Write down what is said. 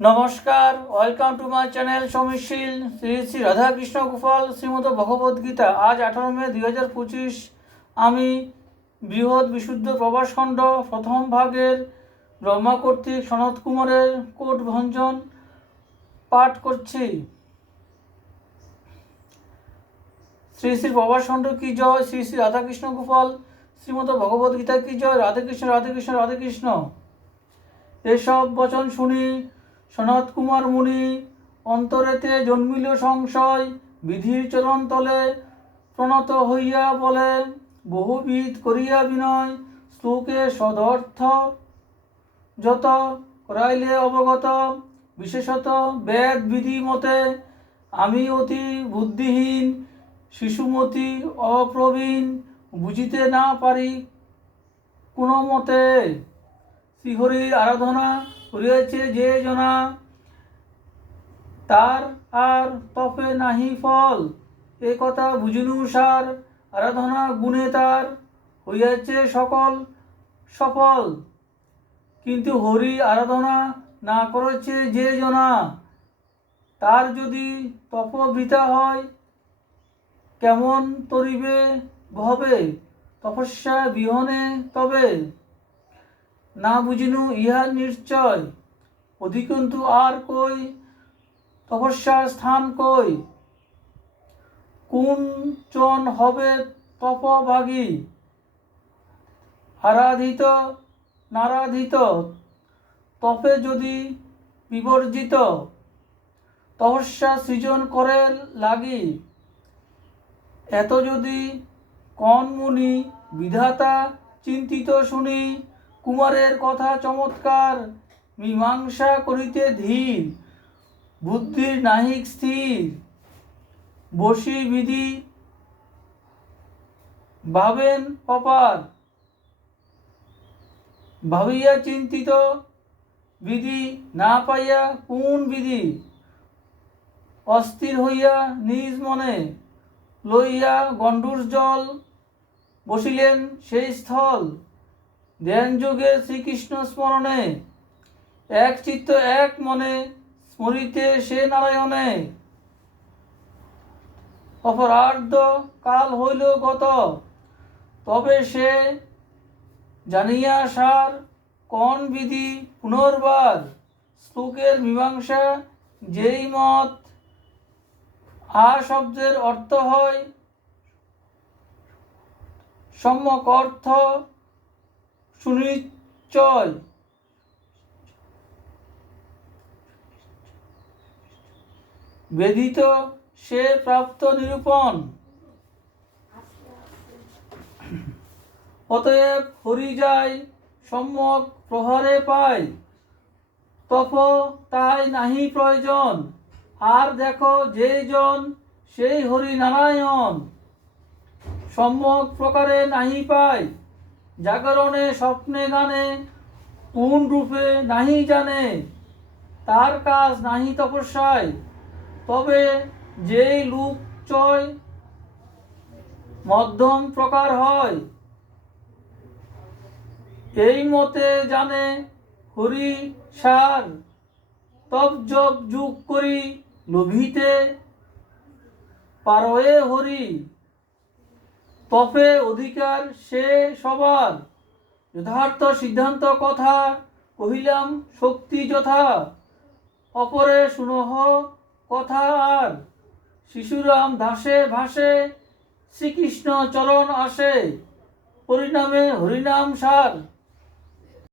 নমস্কার, welcome to my channel সমীশীল। শ্রী শ্রী রাধাকৃষ্ণ গোপাল শ্রীমদ ভগবদ্গীতা। আজ 18 মে 2025 আমি বৃহৎ বিশুদ্ধ প্রবাসখণ্ড প্রথম ভাগের ব্রহ্মা কর্তৃক সনত কুমারের কোট ভঞ্জন পাঠ করছি। শ্রী শ্রী প্রবাসখণ্ড কি জয়, শ্রী শ্রী রাধাকৃষ্ণ গোপাল শ্রীমদ ভগবদ্গীতা কি জয়। রাধে কৃষ্ণ রাধে কৃষ্ণ রাধে কৃষ্ণ। এসব বচন শুনি সনত কুমার মুনি অন্তরেতে জন্মিল সংশয়, বিধির চরণ তলে প্রণত হইয়া বলে, বহুবিধ করিয়া বিনয় শ্লোকে সদর্থ যত করাইলে অবগত, বিশেষত বেদ বিধি মতে আমি অতি বুদ্ধিহীন, শিশুমতি অপ্রবীণ, বুঝিতে না পারি কোনো মতে। শ্রীহরির আরাধনা করিয়াছে যে জনা, তার আর তপে নাহি ফল, এ কথা বুঝিনু সার, আরাধনা গুণে তার হইয়াছে সকল সফল। কিন্তু হরি আরাধনা না করেছে যে জনা, তার যদি তপ বৃথা হয়, কেমন তরিবে ভবে তপস্যা বিহনে তবে। না বুঝিনু ইহা নিশ্চয়, অধিকন্তু আর কই তপস্যার স্থান কই। কোন জন হবে তপভাগী, আরাধিত নারাধিত, তপে যদি বিবর্জিত, তপস্যা সৃজন করে লাগি। এত যদি কন মুনি বিধাতা চিন্তিত শুনি, কুমারের কথা চমৎকার মীমাংসা করিতে ধীর, বুদ্ধির নাহিক স্থির, বশী বিধি ভাবেন অপার, ভাবিয়া চিন্তিত বিধি না পাইয়া কোন বিধি, অস্থির হইয়া নিজ মনে লইয়া গণ্ডূর জল, বসিলেন সেই স্থল ধ্যান যোগে শ্রীকৃষ্ণ স্মরণে, এক চিত্ত এক মনে স্মরিতে সে নারায়ণে। অপরার্ধ কাল হইল গত, তবে সে জানিয়া সার, কোন বিধি পুনর্বার শ্লোকের মীমাংসা যেই মত। আ শব্দের অর্থ হয় সম্যক অর্থ সুনিশ্চয়, বেদিত সে প্রাপ্ত নিরূপণ। অতএব হরি যায় সম্যক প্রহরে পায়, তপ তাই নাহি প্রয়োজন। আর দেখো যেই জন সেই হরি নারায়ণ, সম্যক প্রকারে নাহি পায়, জাগরণে স্বপ্নে গানে কোন রূপে নাহি জানে। তার কাজ নাহি তপস্যায়, তবে যেই লুক চয় মধ্যম প্রকার হয়। এই মতে জানে হরি সার, তপ জপ যুগ করি লোভিতে পারয়ে হরি। তপে অধিকার সে সবার, যথার্থ সিদ্ধান্ত কথা কহিলাম শক্তি যথা। অপরে শুনহ কথা আর, শিশুরাম দাসে ভাসে, শ্রীকৃষ্ণ চরণ আসে, পরিণামে হরিনাম সার।